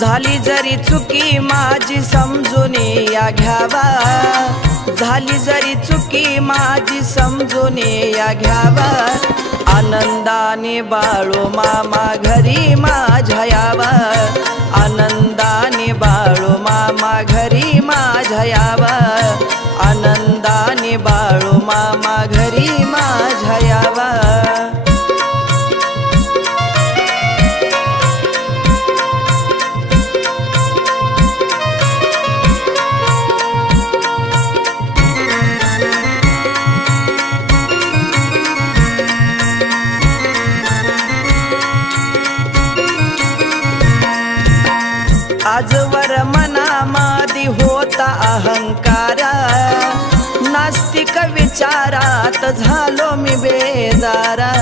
झाली जरी चुकी माझी समजून या घ्यावा, झाली जरी चुकी माझी समजून या घ्यावा, आनंदाने बाळू मामा घरी माझ्या यावा, आनंदाने बाळू मामा घरी माझ्या यावा, आनंदाने बाळू मामा घरी माझ्या यावा। आजवर मनामधी होता अहंकार, नास्तिक विचारात झालो मी बेजारा।